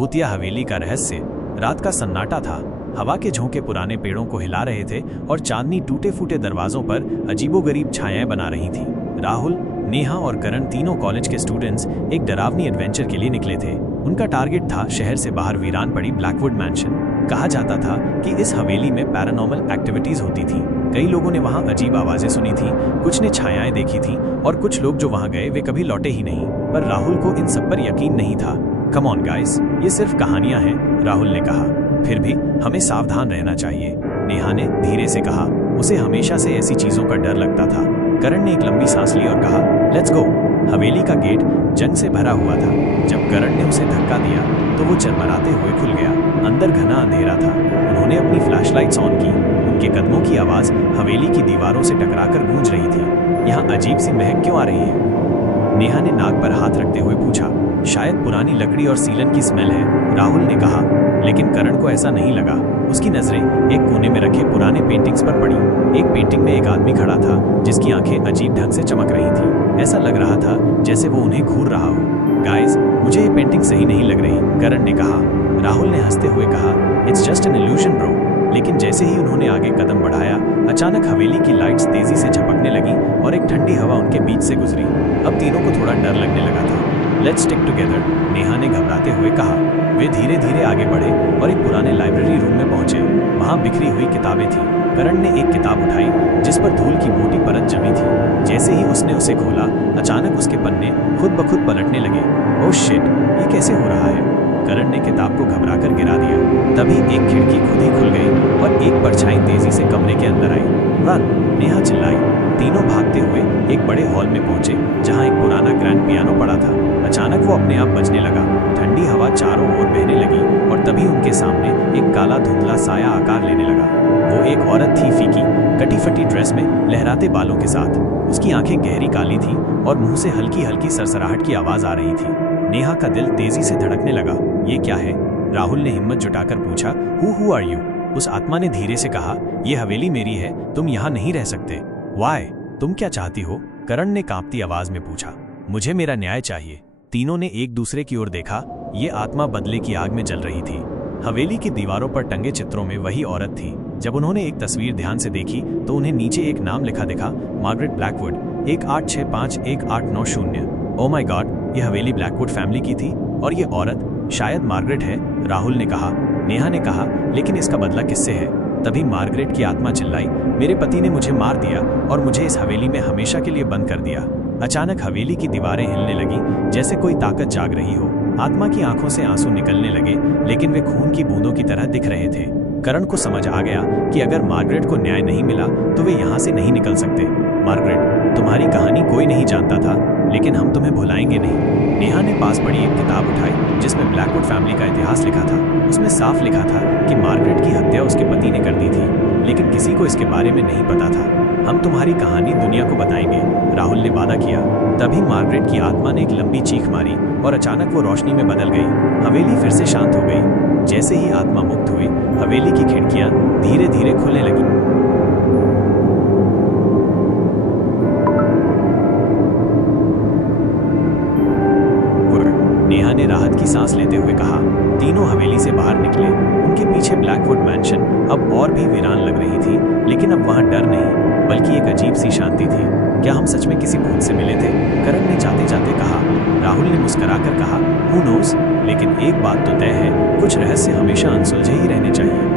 भूतिया हवेली का रहस्य। रात का सन्नाटा था, हवा के झोंके पुराने पेड़ों को हिला रहे थे और चांदनी टूटे फूटे दरवाजों पर अजीबोगरीब छायाएं बना रही थी। राहुल, नेहा और करण, तीनों कॉलेज के स्टूडेंट्स, एक डरावनी एडवेंचर के लिए निकले थे। उनका टारगेट था शहर से बाहर वीरान पड़ी ब्लैकवुड मैंशन। कहा जाता था कि इस हवेली में पैरानॉर्मल एक्टिविटीज होती थी। कई लोगों ने वहां अजीब आवाजें सुनी थी, कुछ ने छायाएं देखी थी और कुछ लोग जो वहां गए वे कभी लौटे ही नहीं। पर राहुल को इन सब पर यकीन नहीं था। कम ऑन गाइस, ये सिर्फ कहानियां हैं, राहुल ने कहा। फिर भी हमें सावधान रहना चाहिए, नेहा ने धीरे से कहा। उसे हमेशा से ऐसी चीजों का डर लगता था। करण ने एक लंबी सांस ली और कहा, लेट्स गो। हवेली का गेट जंग से भरा हुआ था। जब करण ने उसे धक्का दिया तो वो चरमराते हुए खुल गया। अंदर घना अंधेरा था। उन्होंने अपनी फ्लैशलाइट्स ऑन की। उनके कदमों की आवाज हवेली की दीवारों से टकराकर गूंज रही थी। यहाँ अजीब सी महक क्यों आ रही है? नेहा ने नाक पर हाथ रखते हुए पूछा। शायद पुरानी लकड़ी और सीलन की स्मेल है, राहुल ने कहा। लेकिन करण को ऐसा नहीं लगा। उसकी नजरें एक कोने में रखे पुराने पेंटिंग्स पर पड़ी। एक पेंटिंग में एक आदमी खड़ा था जिसकी आंखें अजीब ढंग से चमक रही थी। ऐसा लग रहा था जैसे वो उन्हें घूर रहा हो। गाइस, मुझे ये पेंटिंग सही नहीं लग रही, करण ने कहा। राहुल ने हंसते हुए कहा, it's just an illusion bro. लेकिन जैसे ही उन्होंने आगे कदम बढ़ाया, अचानक हवेली की लाइट्स तेजी से झपकने लगी और एक ठंडी हवा उनके बीच से गुजरी। अब तीनों को थोड़ा डर लगने लगा था। लेट्स स्टिक टुगेदर, नेहा ने घबराते हुए कहा। वे धीरे धीरे आगे बढ़े और एक पुराने लाइब्रेरी रूम में पहुंचे। वहां बिखरी हुई किताबें थीं। करण ने एक किताब उठाई जिस पर धूल की मोटी परत जमी थी। जैसे ही उसने उसे खोला, अचानक उसके पन्ने खुद ब खुद पलटने लगे। ओह शिट, ये कैसे हो रहा है? करण ने किताब को घबराकर गिरा दिया। तभी एक खिड़की खुद ही खुल गई और एक परछाई तेजी से कमरे के अंदर आई। रन, नेहा चिल्लाई। तीनों भागते हुए एक बड़े हॉल में पहुंचे जहां एक पुराना ग्रैंड पियानो पड़ा था। अचानक वो अपने आप बजने लगा। ठंडी हवा चारों ओर बहने लगी और तभी उनके सामने एक काला धुंधला साया आकार लेने लगा। वो एक औरत थी, फीकी कटी फटी ड्रेस में, लहराते बालों के साथ। उसकी आंखें गहरी काली थीं और मुंह से हल्की हल्की सरसराहट की आवाज आ रही थी। नेहा का दिल तेजी से धड़कने लगा। ये क्या है? राहुल ने हिम्मत जुटाकर पूछा। Who are you? उस आत्मा ने धीरे से कहा, ये हवेली मेरी है, तुम यहाँ नहीं रह सकते। वाई? तुम क्या चाहती हो? करण ने कांपती आवाज में पूछा। मुझे मेरा न्याय चाहिए। तीनों ने एक दूसरे की ओर देखा। ये आत्मा बदले की आग में जल रही थी। हवेली की दीवारों पर टंगे चित्रों में वही औरत थी। जब उन्होंने एक तस्वीर ध्यान से देखी तो उन्हें नीचे एक नाम लिखा दिखा, Margaret Blackwood, 1865-1890। Oh my God, ये हवेली ब्लैकवुड फैमिली की थी और ये औरत शायद मार्गरेट है, राहुल ने कहा। नेहा ने कहा, लेकिन इसका बदला किससे है? तभी मार्गरेट की आत्मा चिल्लाई, मेरे पति ने मुझे मार दिया और मुझे इस हवेली में हमेशा के लिए बंद कर दिया। अचानक हवेली की दीवारें हिलने लगी जैसे कोई ताकत जाग रही हो। आत्मा की आंखों से आंसू निकलने लगे, लेकिन वे खून की बूंदों की तरह दिख रहे थे। करण को समझ आ गया कि अगर मार्गरेट को न्याय नहीं मिला तो वे यहाँ से नहीं निकल सकते। मार्गरेट, तुम्हारी कहानी कोई नहीं जानता था, लेकिन हम तुम्हें भुलाएंगे नहीं। नेहा ने पास पड़ी एक किताब उठाई जिसमें ब्लैकवुड फैमिली का इतिहास लिखा था। उसमें साफ लिखा था कि मार्गरेट की हत्या उसके पति ने कर दी थी, लेकिन किसी को इसके बारे में नहीं पता था। हम तुम्हारी कहानी दुनिया को बताएंगे, राहुल ने वादा किया। तभी मार्गरेट की आत्मा ने एक लंबी चीख मारी और अचानक वो रोशनी में बदल गई। हवेली फिर से शांत हो गई। जैसे ही आत्मा मुक्त हुई, हवेली की खिड़कियां धीरे धीरे खुलने लगी। नेहा ने राहत की सांस लेते हुए कहा। तीनों हवेली से बाहर निकले। उनके पीछे ब्लैकवुड मैंशन अब और भी वीरान लग रही थी, लेकिन अब वहां डर नहीं, बल्कि एक अजीब सी शांति थी। क्या हम सच में किसी भूत से मिले थे? करण ने जाते जाते कहा। राहुल ने मुस्कुराकर कहा, हू नोज, लेकिन एक बात तो तय है, कुछ रहस्य हमेशा अनसुलझे ही रहने चाहिए।